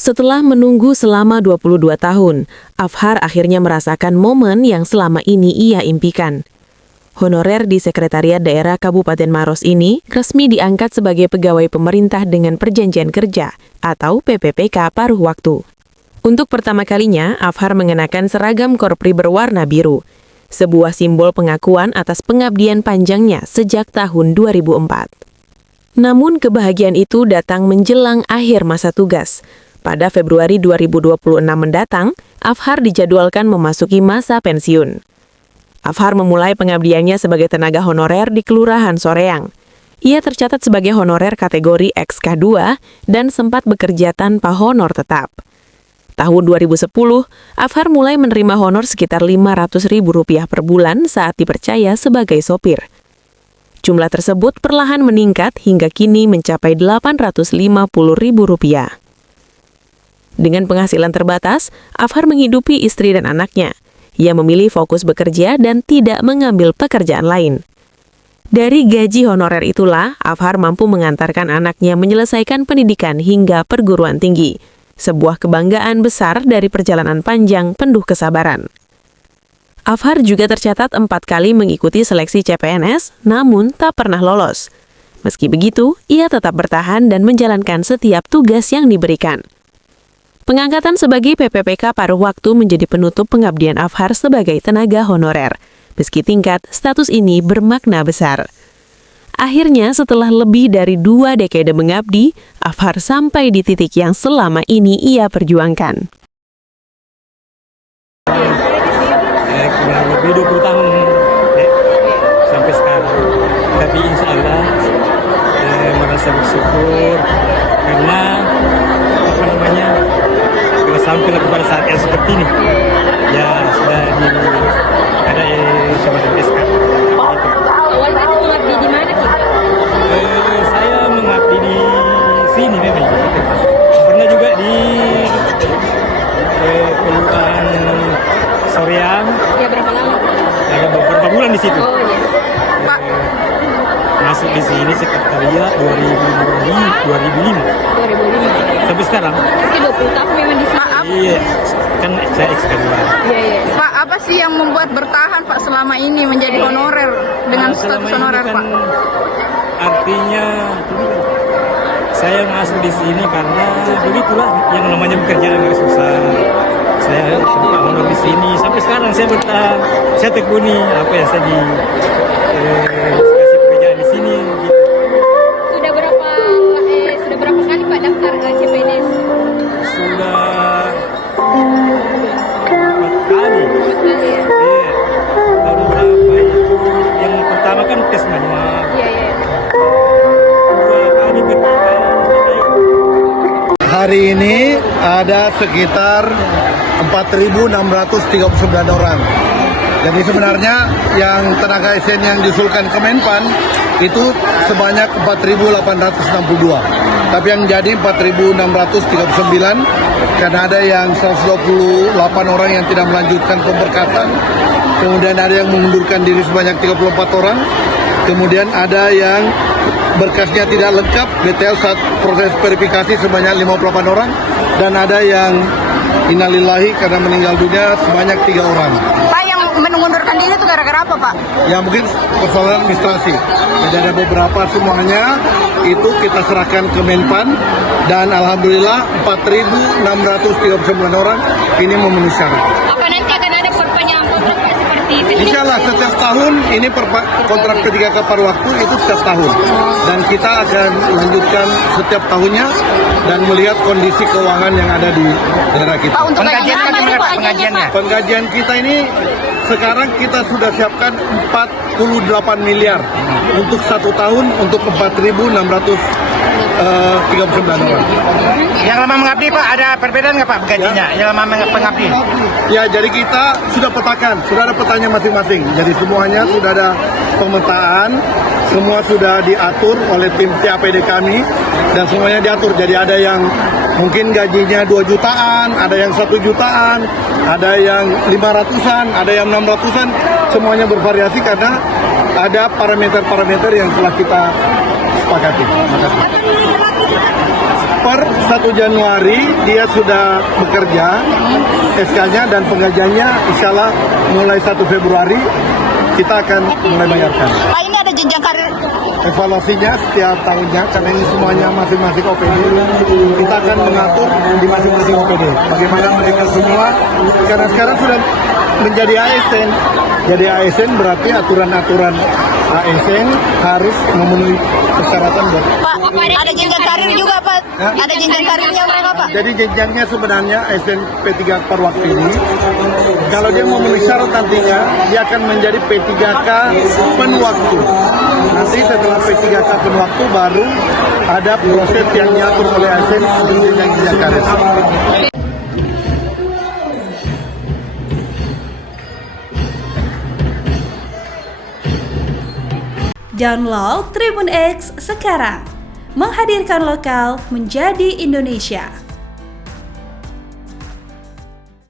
Setelah menunggu selama 22 tahun, Afhar akhirnya merasakan momen yang selama ini ia impikan. Honorer di Sekretariat Daerah Kabupaten Maros ini resmi diangkat sebagai pegawai pemerintah dengan perjanjian kerja atau PPPK paruh waktu. Untuk pertama kalinya, Afhar mengenakan seragam korpri berwarna biru, sebuah simbol pengakuan atas pengabdian panjangnya sejak tahun 2004. Namun kebahagiaan itu datang menjelang akhir masa tugas. Pada Februari 2026 mendatang, Afhar dijadwalkan memasuki masa pensiun. Afhar memulai pengabdiannya sebagai tenaga honorer di Kelurahan Soreang. Ia tercatat sebagai honorer kategori XK2 dan sempat bekerja tanpa honor tetap. Tahun 2010, Afhar mulai menerima honor sekitar Rp500.000 per bulan saat dipercaya sebagai sopir. Jumlah tersebut perlahan meningkat hingga kini mencapai Rp850.000. Dengan penghasilan terbatas, Afhar menghidupi istri dan anaknya. Ia memilih fokus bekerja dan tidak mengambil pekerjaan lain. Dari gaji honorer itulah, Afhar mampu mengantarkan anaknya menyelesaikan pendidikan hingga perguruan tinggi. Sebuah kebanggaan besar dari perjalanan panjang penuh kesabaran. Afhar juga tercatat 4 kali mengikuti seleksi CPNS, namun tak pernah lolos. Meski begitu, ia tetap bertahan dan menjalankan setiap tugas yang diberikan. Pengangkatan sebagai PPPK paruh waktu menjadi penutup pengabdian Afhar sebagai tenaga honorer. Meski tingkat, status ini bermakna besar. Akhirnya, setelah lebih dari 2 dekade mengabdi, Afhar sampai di titik yang selama ini ia perjuangkan. Kurang lebih 20 tahun sampai sekarang. Tapi insya Allah merasa bersyukur karena sampai pada saat yang seperti ini ya sudah ada semacam SK. Awal tadi mengabdi di mana kita? Saya mengabdi di sini memang. Pernah juga di Kelurahan Soreang. Ya berapa lama? Ada beberapa bulan di situ. Oh iya. Pak, masuk di sini sekretariat 2005. Sampai sekarang. Berarti 20 tahun memang di sini. Iya, kan saya XK2. Iya. Pak, apa sih yang membuat bertahan Pak selama ini menjadi honorer dengan status honorer kan, Pak? Artinya saya masuk di sini karena begitulah yang namanya pekerjaan agak susah. Saya suka honor di sini sampai sekarang saya bertahan. Saya tekuni apa yang saya dikasih pekerjaan di sini. Gitu. Sudah berapa kali Pak daftar ke CPNS? Sudah 4 kali. 4 kali ya? Iya. Tahun berapa itu? Yang pertama kan tes manual. Iya. 2 kali ketiga. Hari ini ada sekitar 4.639 orang. Jadi sebenarnya yang tenaga ASN yang diusulkan Kemenpan itu sebanyak 4.862. Tapi yang jadi 4.639 karena ada yang 128 orang yang tidak melanjutkan pemberkatan. Kemudian ada yang mengundurkan diri sebanyak 34 orang. Kemudian ada yang berkasnya tidak lengkap, detail saat proses verifikasi sebanyak 58 orang. Dan ada yang innalillahi karena meninggal dunia sebanyak 3 orang. Pak, yang mengundurkan diri itu gara-gara apa Pak? Ya mungkin persoalan administrasi. Jadi ada beberapa, semuanya itu kita serahkan ke Menpan. Dan Alhamdulillah 4.639 orang ini memenuhi syarat. Apa nanti akan ada perpanjangan kontrak Pak seperti itu? Insya Allah setiap tahun ini kontrak P3K paruh waktu itu setiap tahun. Dan kita akan lanjutkan setiap tahunnya dan melihat kondisi keuangan yang ada di daerah kita. Pak, untuk Pengajiannya gimana Pak pengajiannya? Penggajian kita ini sekarang kita sudah siapkan 48 miliar untuk 1 tahun untuk 4.639 orang. Yang lama mengabdi Pak, ada perbedaan nggak Pak gajinya? Yang lama mengabdi? Ya, jadi kita sudah petakan, sudah ada petanya masing-masing. Jadi semuanya sudah ada pemetaan, semua sudah diatur oleh tim TAPD kami dan semuanya diatur. Jadi ada yang mungkin gajinya 2 jutaan, ada yang 1 jutaan, ada yang 500-an, ada yang 600-an, semuanya bervariasi karena ada parameter-parameter yang telah kita sepakati. Per 1 Januari dia sudah bekerja SK-nya dan penggajiannya insya Allah mulai 1 Februari kita akan mulai bayarkan. Pak, ini ada jenjang karir. Evaluasinya setiap tahunnya karena ini semuanya masing-masing OPD, kita akan mengatur di masing-masing OPD bagaimana mereka semua, karena sekarang sudah menjadi ASN. Jadi ASN berarti aturan-aturan ASN harus memenuhi persyaratan buat. Pak, ada jenjang karir juga, Pak. Ada jenjang karirnya mereka, Pak. Jadi jenjangnya sebenarnya ASN P3 Parwaktu ini, kalau dia memenuhi syarat nantinya, dia akan menjadi P3K penuh waktu. Nanti setelah P3K penuh waktu baru ada proses yang diatur oleh ASN untuk jenjang karir. Download Tribun X sekarang, menghadirkan lokal menjadi Indonesia.